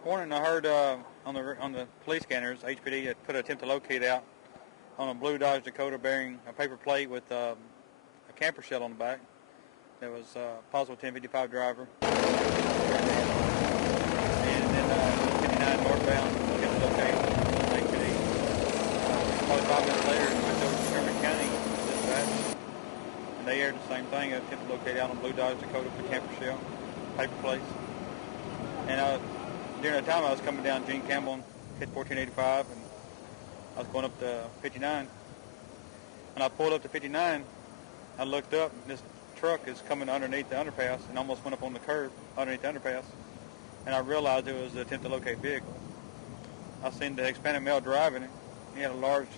This morning I heard on the police scanners, HPD had put an attempt to locate out on a blue Dodge Dakota bearing a paper plate with a camper shell on the back. There was a possible 1055 driver. And then 59 northbound, attempt to locate HPD. Probably 5 minutes later, I went to Sherman County dispatch, and they aired the same thing, an attempt to locate out on blue Dodge Dakota with a camper shell, paper plates. And during that time I was coming down Gene Campbell and hit 1485, and I was going up to 59. When I pulled up to 59, I looked up, and this truck is coming underneath the underpass and almost went up on the curb underneath the underpass. And I realized it was an attempt to locate vehicle. I seen the Hispanic male driving it. He had a large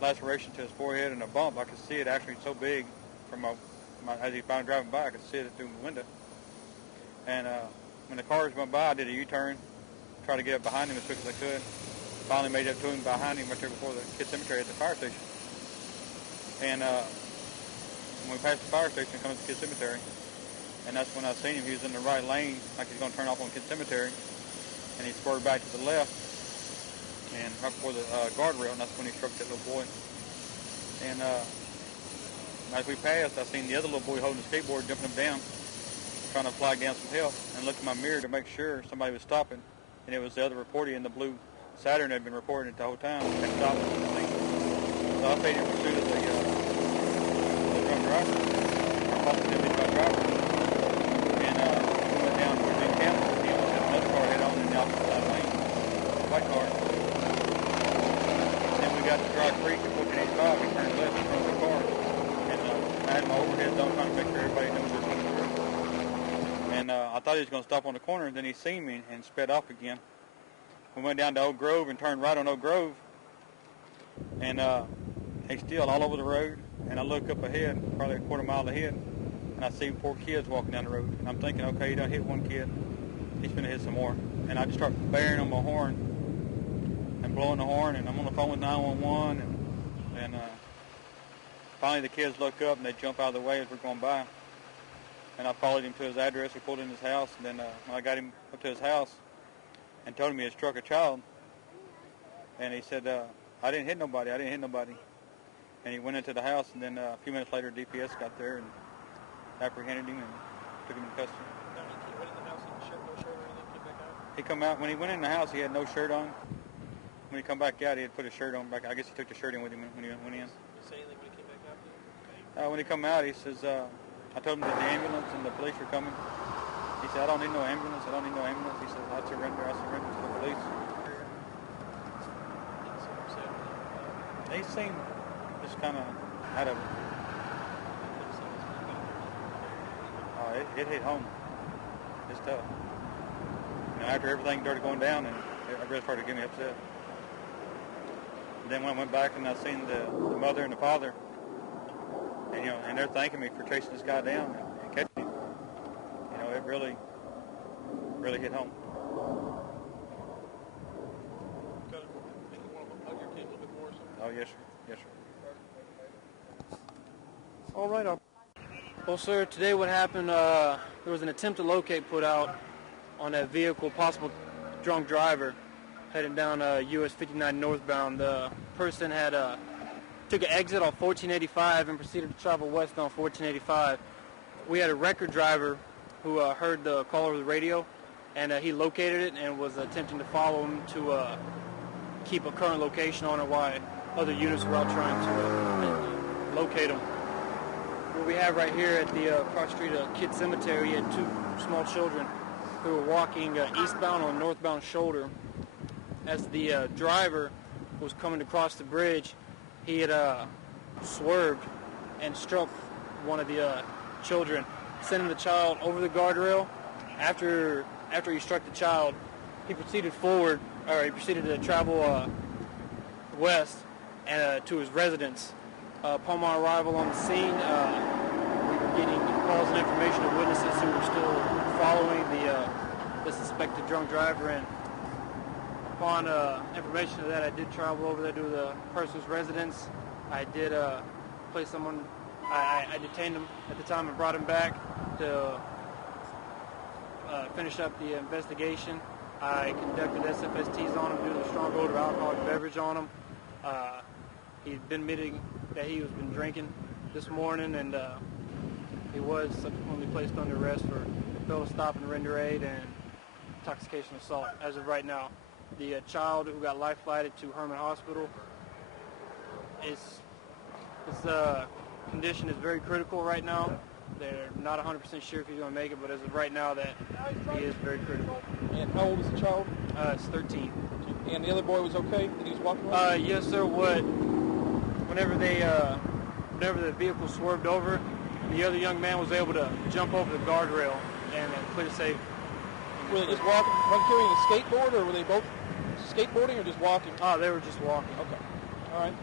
laceration to his forehead and a bump. I could see it actually so big from as he finally driving by. I could see it through the window. And when the cars went by, I did a U-turn, tried to get up behind him as quick as I could. Finally made it up to him behind him right there before the kid cemetery at the fire station. And when we passed the fire station, we come to the kid cemetery, and that's when I seen him. He was in the right lane, like he's going to turn off on kid cemetery, and he swerved back to the left, and right before the guardrail, and that's when he struck that little boy. And as we passed, I seen the other little boy holding the skateboard, jumping him down, trying to flag down some help, and looked in my mirror to make sure somebody was stopping, and it was the other reporter in the blue Saturn had been reporting it the whole time. Had stopped. So I stayed in pursuit of the drunk driver, or possibly driver, and we went down to Virginia County. He was in another car head on in the opposite side lane, white car. And then we got to Dry Creek at 1485. We turned left in front of the car, and I had my overheads on trying to make sure everybody knew what was going through. And I thought he was going to stop on the corner, and then he seen me and sped off again. We went down to Oak Grove and turned right on Oak Grove, and he's still all over the road. And I look up ahead, probably a quarter mile ahead, and I see 4 kids walking down the road. And I'm thinking, okay, he done hit one kid, he's gonna hit some more. And I just start bearing on my horn and blowing the horn, and I'm on the phone with 911, and finally the kids look up and they jump out of the way as we're going by. And I followed him to his address. We pulled in his house, and then when I got him up to his house and told him he had struck a child, and he said, I didn't hit nobody. And he went into the house, and then a few minutes later, DPS got there and apprehended him and took him into custody. He went in the house in no shirt or anything, came back out? He come out, when he went in the house, he had no shirt on. When he come back out, he had put his shirt on back. I guess he took the shirt in with him when he went in. Did he say anything when he came back out? When he come out, he says, I told him that the ambulance and the police were coming. He said, I don't need no ambulance. He said, I surrender to the police. They seemed just kind of out of it. It hit home. It's tough. After everything started going down, and it really started getting me upset. And then when I went back and I seen the mother and the father, and they're thanking me for chasing this guy down and catching him. It really hit home. Got it. Make you want to hug your kid a little bit more or something? Oh, yes, sir. All right. Well, sir, today what happened, there was an attempt to locate put out on that vehicle, possible drunk driver, heading down US 59 northbound. The person had took an exit off 1485 and proceeded to travel west on 1485. We had a record driver who heard the call over the radio, and he located it and was attempting to follow him to keep a current location on it while other units were out trying to locate him. What we have right here at the cross street Kid Cemetery, we had 2 small children who were walking eastbound on the northbound shoulder. As the driver was coming to cross the bridge, he had swerved and struck one of the children, sending the child over the guardrail. After he struck the child, he proceeded to travel west and to his residence. Upon my arrival on the scene, we were getting calls and information of witnesses who were still following the suspected drunk driver, and upon information of that, I did travel over there to the person's residence. I did place someone. I detained him at the time and brought him back to finish up the investigation. I conducted SFSTs on him due to the strong odor of alcoholic beverage on him. He'd been admitting that he was been drinking this morning, and he was subsequently placed under arrest for failure to stop and render aid and intoxication assault. As of right now, the child who got life flighted to Herman Hospital, his condition is very critical right now. They're not 100% sure if he's going to make it, but as of right now, that he is very critical. And how old is the child? It's 13. And the other boy was okay? That he was walking around? Yes, sir. Whenever the vehicle swerved over, the other young man was able to jump over the guardrail and clear safe. Were they just walking, one carrying a skateboard, or were they both skateboarding or just walking? They were just walking. Okay. All right.